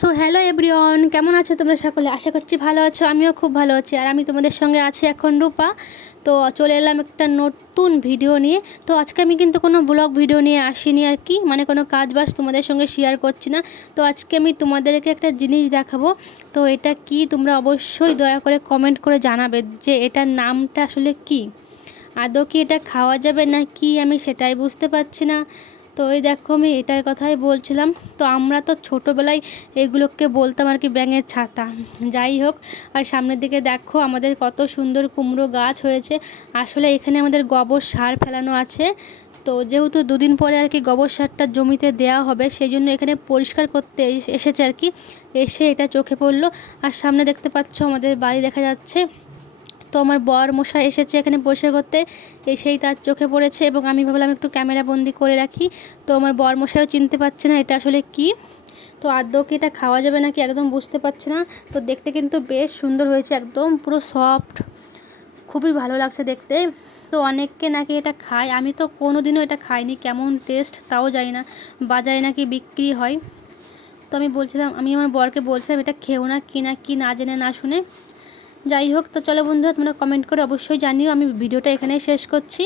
So hello everyone, কেমন আছো তোমরা সকলে? আশা করছি ভালো আছো। আমিও খুব ভালো আছি। আর আমি তোমাদের সঙ্গে আছি এখন রূপা। তো চলে এলাম একটা নতুন ভিডিও নিয়ে। তো আজকে আমি কিন্তু কোনো ব্লগ ভিডিও নিয়ে আসিনি আর কি, মানে কোনো কাজ বাজ তোমাদের সঙ্গে শেয়ার করছি না। তো আজকে আমি তোমাদেরকে একটা জিনিস দেখাবো। তো এটা কি তোমরা অবশ্যই দয়া করে কমেন্ট করে জানাবে যে এটার নামটা আসলে কি। আদৌ কি এটা খাওয়া যাবে না কি, আমি সেটাই বুঝতে পারছি না। তো এই দেখো, আমি এটার কথাই বলছিলাম। তো আমরা তো ছোটোবেলায় এগুলোকে বলতাম আর কি ব্যাঙের ছাতা। যাই হোক, আর সামনের দিকে দেখো আমাদের কত সুন্দর কুমড়ো গাছ হয়েছে। আসলে এখানে আমাদের গোবর সার ফেলানো আছে। তো যেহেতু দুদিন পরে আর কি গোবর সারটা জমিতে দেওয়া হবে, সেই জন্য এখানে পরিষ্কার করতে এসেছে আর কি। এসে এটা চোখে পড়লো। আর সামনে দেখতে পাচ্ছ আমাদের বাড়ি দেখা যাচ্ছে। তো আমার বর মশাই এসেছে এখানে পরিষ্কার করতে, এসেই তার চোখে পড়েছে এবং আমি ভাবলাম একটু ক্যামেরা বন্দি করে রাখি। তো আমার বর মশাইও চিনতে পারছে না এটা আসলে কি। তো আদৌ কি এটা খাওয়া যাবে নাকি একদম বুঝতে পারছে না। তো দেখতে কিন্তু বেশ সুন্দর হয়েছে, একদম পুরো সফট, খুবই ভালো লাগছে দেখতে। তো অনেককে নাকি এটা খায়, আমি তো কোনো দিনও এটা খাইনি, কেমন টেস্ট তাও জানি না। বাজারে নাকি বিক্রি হয়। তো আমি আমার বরকে বলছিলাম এটা খেও না, কি না জেনে না শুনে। যাই হোক, তো চলো বন্ধুরা, তোমরা কমেন্ট করে অবশ্যই জানিও। আমি ভিডিওটা এখানেই শেষ করছি।